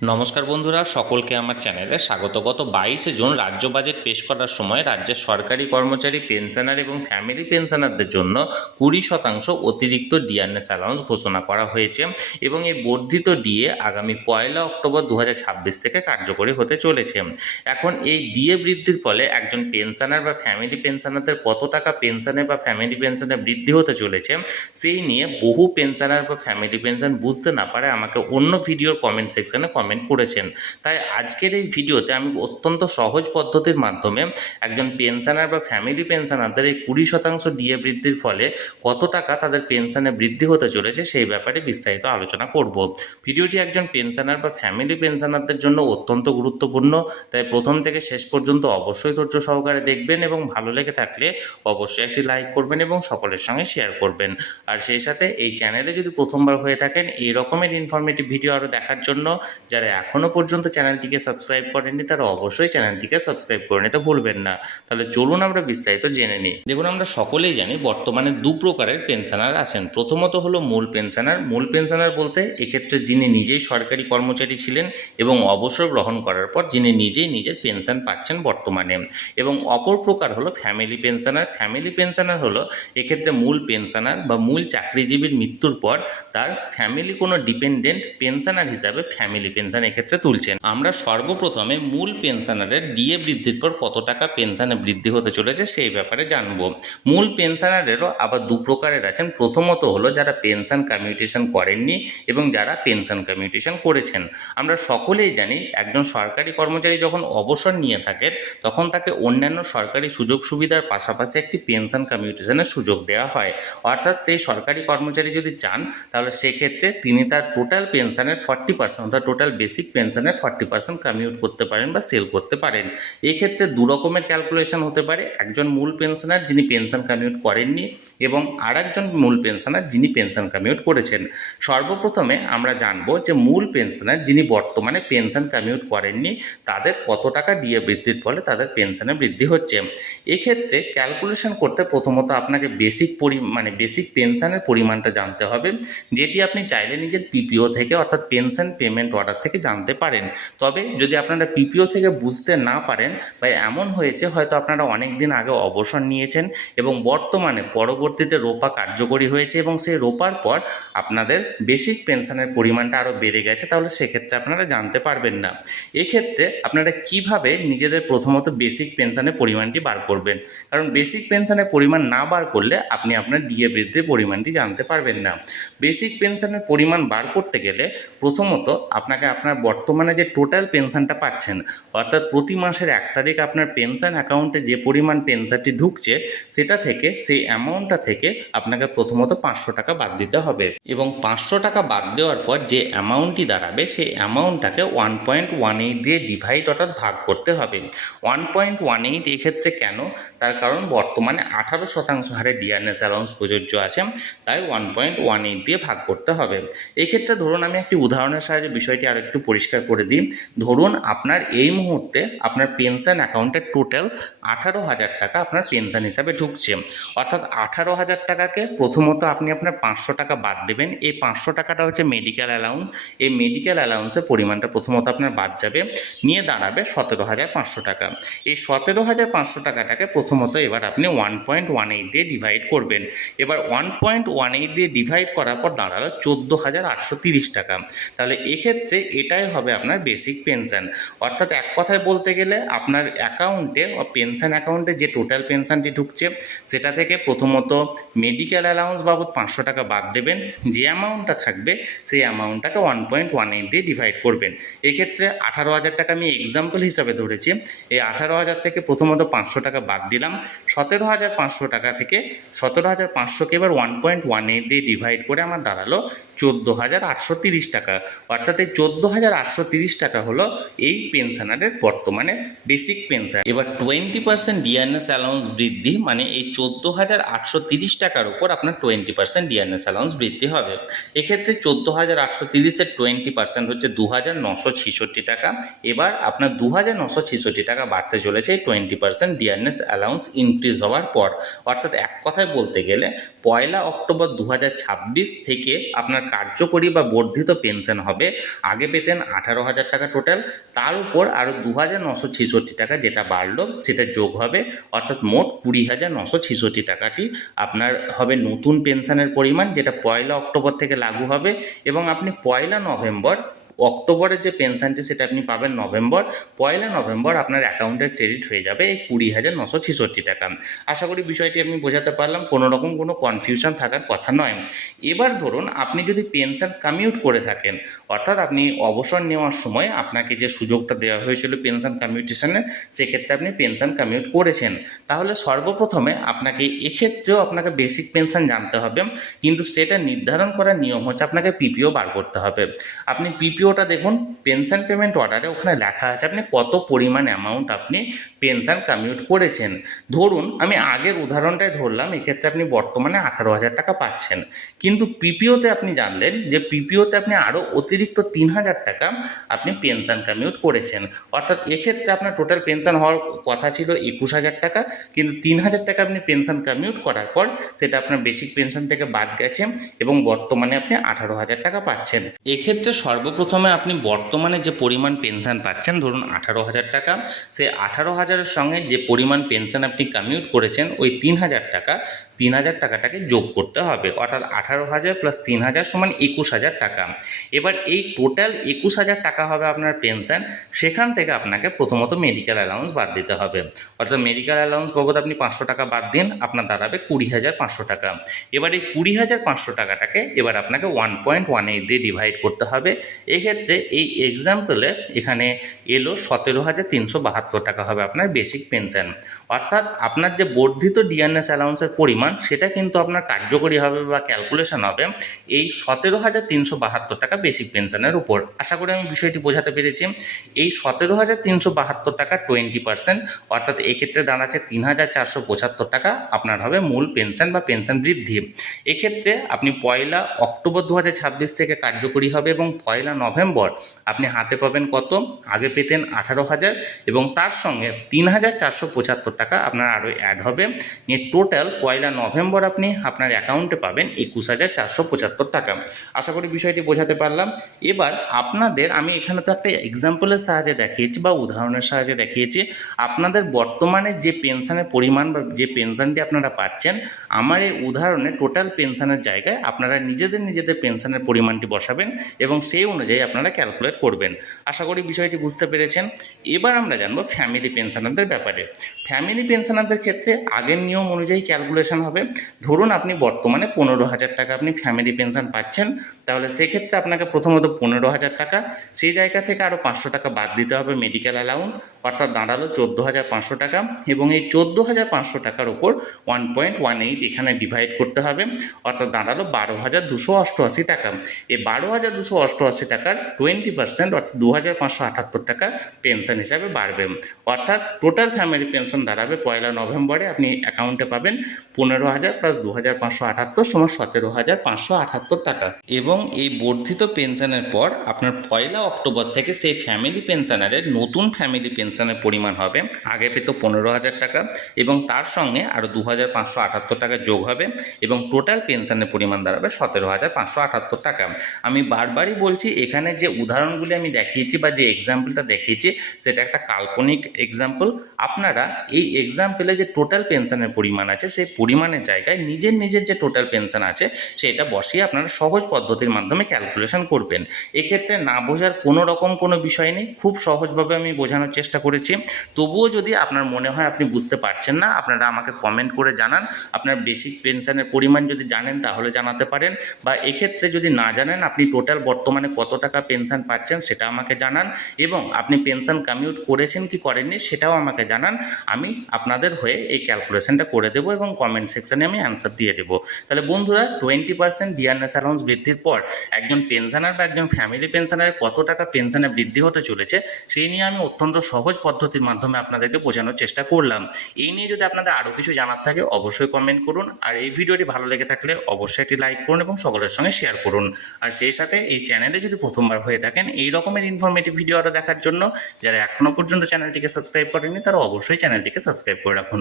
নমস্কার বন্ধুরা, সকলকে আমার চ্যানেলে স্বাগত। গত 22শে জুন রাজ্য বাজেট পেশ করার সময় রাজ্যের সরকারি কর্মচারী, পেনশনার এবং ফ্যামিলি পেনশনারদের জন্য 20% অতিরিক্ত ডিআরএস অ্যালাউন্স ঘোষণা করা হয়েছে এবং এই বর্ধিত ডিএ আগামী 1 অক্টোবর 2026 থেকে কার্যকরী হতে চলেছে। এখন এই ডিএ বৃদ্ধির ফলে একজন পেনশনার বা ফ্যামিলি পেনশনারদের কত টাকা পেনশনে বা ফ্যামিলি পেনশনে বৃদ্ধি হতে চলেছে সেই নিয়ে বহু পেনশনার বা ফ্যামিলি পেনশন বুঝতে না পারে আমাকে অন্য ভিডিওর কমেন্ট সেকশনে কমেন্ট করেছেন। তাই আজকের এই ভিডিওতে আমি অত্যন্ত সহজ পদ্ধতির মাধ্যমে একজন পেনশনার বা ফ্যামিলি পেনশনারদের এই 20% ডিএ বৃদ্ধির ফলে কত টাকা তাদের পেনশনে বৃদ্ধি হতে চলেছে সেই ব্যাপারে বিস্তারিত আলোচনা করব। ভিডিওটি একজন পেনশনার বা ফ্যামিলি পেনশনারদের জন্য অত্যন্ত গুরুত্বপূর্ণ, তাই প্রথম থেকে শেষ পর্যন্ত অবশ্যই ধৈর্য সহকারে দেখবেন এবং ভালো লেগে থাকলে অবশ্যই একটি লাইক করবেন এবং সকলের সঙ্গে শেয়ার করবেন। আর সেই সাথে এই চ্যানেলে যদি প্রথমবার হয়ে থাকেন এই রকমের ইনফরমেটিভ ভিডিও আরও দেখার জন্য যারা এখনও পর্যন্ত চ্যানেলটিকে সাবস্ক্রাইব করেননি তারা অবশ্যই চ্যানেলটিকে সাবস্ক্রাইব করে নিতে ভুলবেন না। তাহলে চলুন আমরা বিস্তারিত জেনে নিই। দেখুন, আমরা সকলেই জানি বর্তমানে দু প্রকারের পেনশনার আছেন। প্রথমত হলো মূল পেনশনার। মূল পেনশনার বলতে এক্ষেত্রে যিনি নিজেই সরকারি কর্মচারী ছিলেন এবং অবসর গ্রহণ করার পর যিনি নিজেই নিজের পেনশন পাচ্ছেন বর্তমানে। এবং অপর প্রকার হলো ফ্যামিলি পেনশনার। ফ্যামিলি পেনশনার হলো এক্ষেত্রে মূল পেনশনার বা মূল চাকরিজীবীর মৃত্যুর পর তার ফ্যামিলি কোনো ডিপেন্ডেন্ট পেনশনার হিসাবে ফ্যামিলি পেনশন এক্ষেত্রে তুলছেন। আমরা সর্বপ্রথমে মূল পেনশনারের ডিএ বৃদ্ধির পর কত টাকা পেনশনে বৃদ্ধি হতে চলেছে সেই ব্যাপারে জানবো। মূল পেনশনারেরও আবার দু প্রকারের আছেন। প্রথমত হলো যারা পেনশন কমিউটেশন করেননি এবং যারা পেনশন কমিউটেশন করেছেন। আমরা সকলেই জানি একজন সরকারি কর্মচারী যখন অবসর নিয়ে থাকেন তখন তাকে অন্যান্য সরকারি সুযোগ সুবিধার পাশাপাশি একটি পেনশন কমিউটেশনের সুযোগ দেওয়া হয়। অর্থাৎ সেই সরকারি কর্মচারী যদি চান তাহলে সেক্ষেত্রে তিনি তার টোটাল পেনশনের 40% অর্থাৎ টোটাল বেসিক পেনশনের 40% কমিউট করতে পারেন বা সেল করতে পারেন। এক্ষেত্রে দু রকমের ক্যালকুলেশন হতে পারে। একজন মূল পেনশনার যিনি পেনশন কমিউট করেননি এবং আর একজন মূল পেনশনার যিনি পেনশন কমিউট করেছেন। সর্বপ্রথমে আমরা জানবো যে মূল পেনশনার যিনি বর্তমানে পেনশন কমিউট করেননি তাদের কত টাকা ডিএ বৃদ্ধির ফলে তাদের পেনশনে বৃদ্ধি হচ্ছে। এক্ষেত্রে ক্যালকুলেশন করতে প্রথমত আপনাকে বেসিক পেনশনের পরিমাণটা জানতে হবে, যেটি আপনি চাইলে নিজের পিপিও থেকে অর্থাৎ পেনশন পেমেন্ট অর্ডার থেকে জানতে পারেন। তবে যদি আপনারা পিপিও থেকে বুঝতে না পারেন বা এমন হয়েছে হয়তো আপনারা অনেক দিন আগে অবসর নিয়েছেন এবং বর্তমানে পরবর্তীতে রোপা কার্যকরী হয়েছে এবং সেই রোপার পর আপনাদের বেসিক পেনশনের পরিমাণটা আরও বেড়ে গেছে, তাহলে সেক্ষেত্রে আপনারা জানতে পারবেন না। এক্ষেত্রে আপনারা কিভাবে নিজেদের প্রথমত বেসিক পেনশনের পরিমাণটি বার করবেন, কারণ বেসিক পেনশনের পরিমাণ না বার করলে আপনি আপনার ডিএ বৃদ্ধির পরিমাণটি জানতে পারবেন না। বেসিক পেনশনের পরিমাণ বার করতে গেলে প্রথমত আপনাকে আপনার বর্তমানে যে টোটাল পেনশনটা পাচ্ছেন অর্থাৎ প্রতি মাসের 1 তারিখ আপনার পেনশন অ্যাকাউন্টে যে পরিমাণ পেনশনটি ঢুকছে সেটা থেকে সেই অ্যামাউন্টটা থেকে আপনাকে প্রথমত 500 টাকা বাদ দিতে হবে এবং 500 টাকা বাদ দেওয়ার পর যে অ্যামাউন্টটি দাঁড়াবে সেই অ্যামাউন্টটাকে 1.18 দিয়ে ডিভাইড অর্থাৎ ভাগ করতে হবে। 1.18 এক্ষেত্রে কেন, তার কারণ বর্তমানে 18% হারে ডিআরএস অ্যালাউন্স প্রযোজ্য আছে, তাই 1.18 দিয়ে ভাগ করতে হবে। এক্ষেত্রে ধরুন আমি একটি উদাহরণের সাহায্যে বিষয়টি আর একটু পরিষ্কার করে দিই। ধরুন আপনার এই মুহূর্তে আপনার পেনশন অ্যাকাউন্টে টোটাল 18,000 টাকা আপনার পেনশন হিসাবে ঢুকছে। অর্থাৎ 18,000 টাকাকে প্রথমত আপনি আপনার 500 টাকা বাদ দেবেন। এই 500 টাকাটা হচ্ছে মেডিকেল অ্যালাউন্স। এই মেডিকেল অ্যালাউন্সের পরিমাণটা প্রথমত আপনার বাদ যাবে, নিয়ে দাঁড়াবে 17,500 টাকা। এই 17,500 টাকাটাকে প্রথমত এবার আপনি 1.18 দিয়ে ডিভাইড করবেন। এবার 1.18 দিয়ে ডিভাইড করার পর দাঁড়ালো 14,830 টাকা। তাহলে এক্ষেত্রে এটাই হবে আপনার বেসিক পেনশন। অর্থাৎ এক কথায় বলতে গেলে আপনার অ্যাকাউন্টে পেনশন অ্যাকাউন্টে যে টোটাল পেনশনটি ঢুকছে সেটা থেকে প্রথমত মেডিকেল অ্যালাউন্স বাবদ 500 টাকা বাদ দেবেন, যে অ্যামাউন্টটা থাকবে সেই অ্যামাউন্টটাকে 1.18 দিয়ে ডিভাইড করবেন। এক্ষেত্রে 18,000 টাকা আমি এক্সাম্পল হিসাবে ধরেছি। এই 18,000 থেকে প্রথমত 500 টাকা বাদ দিলাম। 17,500 টাকা থেকে 17,500কে এবার 1.18 দিয়ে ডিভাইড করে আমার দাঁড়ালো 14,830 টাকা। অর্থাৎ এই 14,830 টাকা হলো এই পেনশনারের বর্তমানে বেসিক পেনশন। এবার 20% ডিআরএস অ্যালাউন্স বৃদ্ধি মানে এই 14,830 টাকার উপর আপনার 20% ডিআরএস অ্যালাউন্স বৃদ্ধি হবে। এক্ষেত্রে 14,830-এর 20% হচ্ছে 2,966 টাকা। এবার আপনার 2,966 টাকা বাড়তে চলেছে এই 20% ডিআরএস অ্যালাউন্স ইনক্রিজ ইনক্রিজ হওয়ার পর। অর্থাৎ এক কথায় বলতে গেলে 1 অক্টোবর 2026 থেকে আপনার কার্যকরী বা বর্ধিত পেনশন হবে। আগে পেতেন 18,000 টাকা টোটাল, তার উপর আরও 2,966 টাকা যেটা বাড়লো সেটা যোগ হবে, অর্থাৎ মোট 20,966 টাকাটি আপনার হবে নতুন পেনশনের পরিমাণ, যেটা 1 অক্টোবর থেকে লাগু হবে। এবং আপনি 1 নভেম্বর, অক্টোবরের যে পেনশনটি সেটা আপনি পাবেন নভেম্বর, 1 নভেম্বর আপনার অ্যাকাউন্টে ক্রেডিট হয়ে যাবে এই 20,966 টাকা। আশা করি বিষয়টি আমি বোঝাতে পারলাম, কোনো রকম কোনো কনফিউশন থাকার কথা নয়। এবার ধরুন আপনি যদি পেনশন কমিউট করে থাকেন, অর্থাৎ আপনি অবসর নেওয়ার সময় আপনাকে যে সুযোগটা দেওয়া হয়েছিল পেনশন কমিউটেশনের, সেক্ষেত্রে আপনি পেনশন কমিউট করেছেন, তাহলে সর্বপ্রথমে আপনাকে এক্ষেত্রেও আপনাকে বেসিক পেনশন জানতে হবে, কিন্তু সেটা নির্ধারণ করার নিয়ম হচ্ছে আপনাকে পিপিও বার করতে হবে। আপনি পিপিওটা দেখুন, পেনশন পেমেন্ট অর্ডারে ওখানে লেখা আছে আপনি কত পরিমাণ অ্যামাউন্ট আপনি পেনশন কমিউট করেছেন। ধরুন আমি আগের উদাহরণটাই ধরলাম, এক্ষেত্রে আপনি বর্তমানে 18,000 টাকা পাচ্ছেন, কিন্তু পিপিওতে আপনি জানলেন যে পিপিওতে আপনি আরও অতিরিক্ত 3,000 টাকা আপনি পেনশন কমিউট করেছেন। অর্থাৎ এক্ষেত্রে আপনার টোটাল পেনশন হওয়ার কথা ছিল 21,000 টাকা, কিন্তু 3,000 টাকা আপনি পেনশন কমিউট করার পর সেটা আপনার বেসিক পেনশন থেকে বাদ গেছে এবং বর্তমানে আপনি 18,000 টাকা পাচ্ছেন। এক্ষেত্রে সর্বপ্রথমে আপনি বর্তমানে যে পরিমাণ পেনশন পাচ্ছেন, ধরুন 18,000 টাকা, সেই 18,000-এর সঙ্গে যে পরিমাণ পেনশন আপনি কমিউট করেছেন ওই 3,000 টাকা, 3,000 টাকাটাকে যোগ করতে হবে, অর্থাৎ 18,000 প্লাস 3,000 সমান 21,000 টাকা। এবার এই টোটাল 21,000 টাকা হবে আপনার পেনশন, সেখান থেকে আপনাকে প্রথমত মেডিকেল অ্যালাউন্স বাদ দিতে হবে, অর্থাৎ মেডিকেল অ্যালাউন্স বাবদ আপনি 500 টাকা বাদ দিন, আপনার দাঁড়াবে 20,500 টাকা। এবার এই 20,500 টাকাটাকে এবার আপনাকে 1.18 দিয়ে ডিভাইড করতে হবে। এক্ষেত্রে এই এক্সাম্পলে এখানে এলো 17,372 টাকা হবে আপনার বেসিক পেনশন। অর্থাৎ আপনার যে বর্ধিত ডিএনএস অ্যালাউন্সের পরিমাণ সেটা কিন্তু আপনার কার্যকরী হবে বা ক্যালকুলেশন হবে এই 17,372 টাকা বেসিক পেনশনের উপর। আশা করি আমি বিষয়টি বোঝাতে পেরেছি। এই 17,372 টাকা 20%, অর্থাৎ এক্ষেত্রে দাঁড়াচ্ছে 3,475 টাকা আপনার হবে মূল পেনশন বা পেনশন বৃদ্ধি। এক্ষেত্রে আপনি 1 অক্টোবর 2026 থেকে কার্যকরী হবে এবং 1 নভেম্বর আপনি হাতে পাবেন কত, আগে পেতেন 18,000 এবং তার সঙ্গে 3,475 টাকা আপনার আরও অ্যাড হবে, নিয়ে টোটাল 1 নভেম্বর আপনি আপনার অ্যাকাউন্টে পাবেন 21,475 টাকা। আশা করি বিষয়টি বোঝাতে পারলাম। এবার আপনাদের আমি এখানে তো একটা এক্সাম্পলের সাহায্যে দেখিয়েছি বা উদাহরণের সাহায্যে দেখিয়েছি আপনাদের বর্তমানে যে পেনশনের পরিমাণ বা যে পেনশনটি আপনারা পাচ্ছেন, আমার এই উদাহরণে টোটাল পেনশনের জায়গায় আপনারা নিজেদের পেনশনের পরিমাণটি বসাবেন এবং সেই অনুযায়ী আপনারা ক্যালকুলেট করবেন। আশা করি বিষয়টি বুঝতে পেরেছেন। এবার আমরা জানবো ফ্যামিলি পেনশনারদের ব্যাপারে। ফ্যামিলি পেনশনারদের ক্ষেত্রে আগের নিয়ম অনুযায়ী ক্যালকুলেশন হবে। ধরুন আপনি বর্তমানে 15,000 টাকা আপনি ফ্যামিলি পেনশন পাচ্ছেন, তাহলে সেক্ষেত্রে আপনাকে প্রথমত 15,000 টাকা, সেই জায়গা থেকে আরও 500 টাকা বাদ দিতে হবে মেডিকেল অ্যালাউন্স, অর্থাৎ দাঁড়ালো 14,500 টাকা এবং এই 14,500 টাকার উপর 1.18 এখানে ডিভাইড করতে হবে, অর্থাৎ দাঁড়ালো 12,288 টাকা। এই 12,288 টাকার 20% অর্থাৎ 2,578 টাকা পেনশন হিসাবে বাড়বে, অর্থাৎ টোটাল ফ্যামিলি পেনশন দাঁড়াবে 1 নভেম্বরে আপনি অ্যাকাউন্টে পাবেন 15,000 প্লাস 2,578 সমান 17,578 টাকা। এবং এই বর্ধিত পেনশনের পর আপনার 1 অক্টোবর থেকে সেই ফ্যামিলি পেনশনারের নতুন ফ্যামিলি পেনশনের পরিমাণ হবে, আগে পেত 15,000 টাকা এবং তার সঙ্গে আরও 2,578 টাকা যোগ হবে এবং টোটাল পেনশনের পরিমাণ দাঁড়াবে 17,578 টাকা। আমি বারবারই বলছি, এখানে যে উদাহরণগুলি আমি দেখিয়েছি বা যে এক্সাম্পলটা দেখিয়েছি সেটা একটা কাল্পনিক এক্সাম্পল। আপনারা এই এক্সাম্পলে যে টোটাল পেনশনের পরিমাণ আছে সেই পরিমাণের জায়গায় নিজের যে টোটাল পেনশন আছে সেটা বসিয়ে আপনারা সহজ পদ্ধতির মাধ্যমে ক্যালকুলেশন করবেন। এক্ষেত্রে না বোঝার কোনো রকম কোনো বিষয় নেই, খুব সহজভাবে আমি বোঝানোর চেষ্টা করেছি। তবুও যদি আপনার মনে হয় আপনি বুঝতে পারছেন না, আপনারা আমাকে কমেন্ট করে জানান। আপনার বেসিক পেনশনের পরিমাণ যদি জানেন তাহলে জানাতে পারেন, বা এক্ষেত্রে যদি না জানেন আপনি টোটাল বর্তমানে কত টাকা পেনশন পাচ্ছেন সেটা আমাকে জানান এবং আপনি পেনশন কমিউট করেছেন কি করেননি সেটাও আমাকে জানান। আমি আপনাদের হয়ে এই ক্যালকুলেশনটা করে দেবো এবং কমেন্ট সেকশানে আমি অ্যান্সার দিয়ে দেবো। তাহলে বন্ধুরা, 20% ডিআরএস অ্যালাউন্স বৃদ্ধির পর একজন পেনশনার বা একজন ফ্যামিলি পেনশনারের কত টাকা পেনশনে বৃদ্ধি হতে চলেছে সেই নিয়ে আমি অত্যন্ত সহজ পদ্ধতির মাধ্যমে আপনাদেরকে বোঝানোর চেষ্টা করলাম। এই নিয়ে যদি আপনাদের আরও কিছু জানার থাকে অবশ্যই কমেন্ট করুন, আর এই ভিডিওটি ভালো লেগে থাকলে অবশ্যই একটি লাইক করুন এবং সকলের সঙ্গে শেয়ার করুন। আর সেই সাথে এই চ্যানেলে যদি প্রথমবার হয়ে থাকেন এই রকমের ইনফরমেটিভ ভিডিও আরও দেখার জন্য যারা এখনও পর্যন্ত চ্যানেলটিকে সাবস্ক্রাইব করেননি তারা অবশ্যই চ্যানেলটিকে সাবস্ক্রাইব করে রাখুন।